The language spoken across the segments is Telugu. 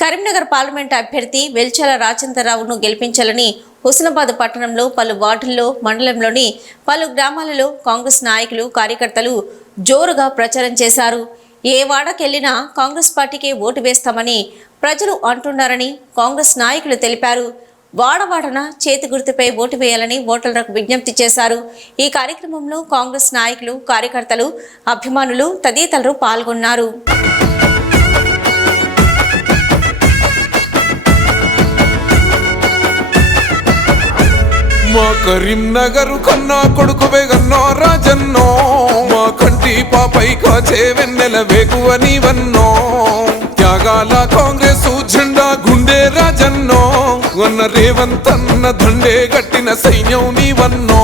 కరీంనగర్ పార్లమెంట్ అభ్యర్థి వెల్చాల రాజేంద్రరావును గెలిపించాలని హుస్నాబాద్ పట్టణంలో పలు వార్డుల్లో మండలంలోని పలు గ్రామాలలో కాంగ్రెస్ నాయకులు కార్యకర్తలు జోరుగా ప్రచారం చేశారు. ఏ వాడకెళ్ళినా కాంగ్రెస్ పార్టీకే ఓటు వేస్తామని ప్రజలు అంటున్నారని కాంగ్రెస్ నాయకులు తెలిపారు. వాడవాడన చేతి గుర్తుపై ఓటు వేయాలని ఓటర్లకు విజ్ఞప్తి చేశారు. ఈ కార్యక్రమంలో కాంగ్రెస్ నాయకులు కార్యకర్తలు అభిమానులు తదితరులు పాల్గొన్నారు. కరీంనగర్ కన్నా కొడుకు వేగన్నో రాజన్నో. మా కంటి పాపై కాచే వెన్నెల వేగువని వన్నో. త్యాగాల కాంగ్రెస్ జెండా గుండె రాజన్నో. వన్న రేవంతన్న దండే గట్టిన సైన్యం నీవన్నో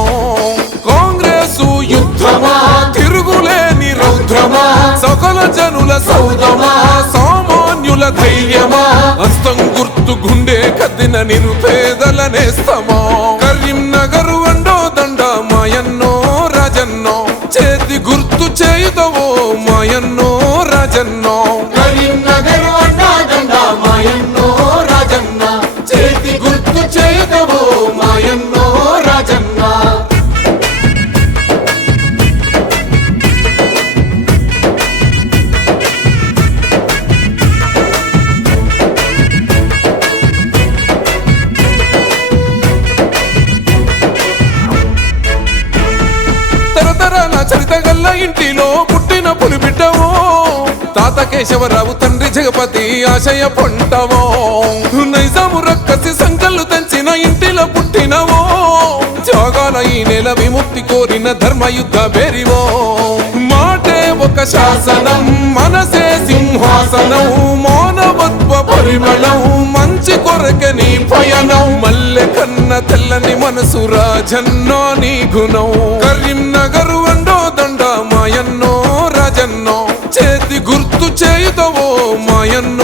కాంగ్రెస్ యుద్ధమా? తిరుగులేని రౌద్రమా? సకల జనుల సౌదమా సామాన్యుల ధైర్యమా? హస్తం గుర్తు గుండె కద్దిన నిరుపేదల నేస్తమా? గుర్తు చేయుదవో ఇంటిలో పుట్టిన పులిబిడ్డవో తాత కేశవరావు తండ్రి జగపతి ఆశయ పొంటవో నైజాము రక్కసి సంకల్లు తెంచిన ఇంటిలో పుట్టినవో జోగాల ఈ నెల విముక్తి కోరిన ధర్మయుద్ధ బెరివో. మాటే ఒక శాసనం మనసే సింహాసనం మానవత్వ పరిమళం మంచి కొరకే నీ పయనం మల్లె కన్న తెల్లని మనసు రాజన్నో నీ గుణం. కరీంనగరు మాయన్నో రాజన్నో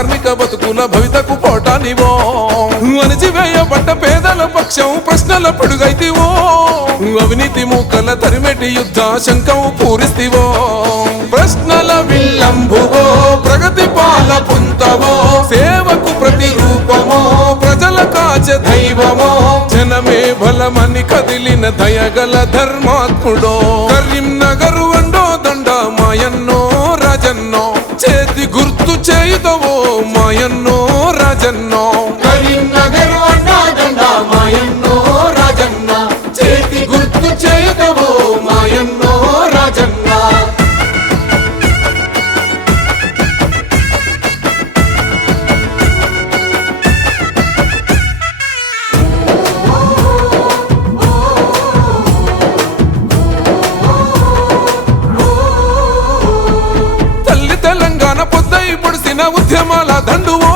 కార్మిక బతుకుల భవితకు పోటానివో. అణచివేయబడ్డ పేదల పక్షం ప్రశ్నల పొడుగైతివో. అవినీతి మూకల తరిమెటి యుద్ధ శంకము పూరిస్తివో. ప్రశ్నల విల్లంబువో ప్రగతి పాల పుంతవో. సేవకు ప్రతి రూపమో ప్రజల కాచ దైవమో. జనమే బలమని కదిలిన దయగల ధర్మాత్ముడో. కరీంనగర్ వండో దండ మాయన్నో రాజన్నో. చేతి గుర్తు చేయుతవో మాయన్నో రాజన్నో. కరీంనగర్ అన్నాదండ మాయన్నో రాజన్న. చేతి గుర్తు చేయ దండువో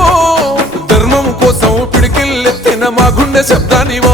ధర్మం కోసం పిడికిల్లెత్తిన మా గుండె శబ్దానివో.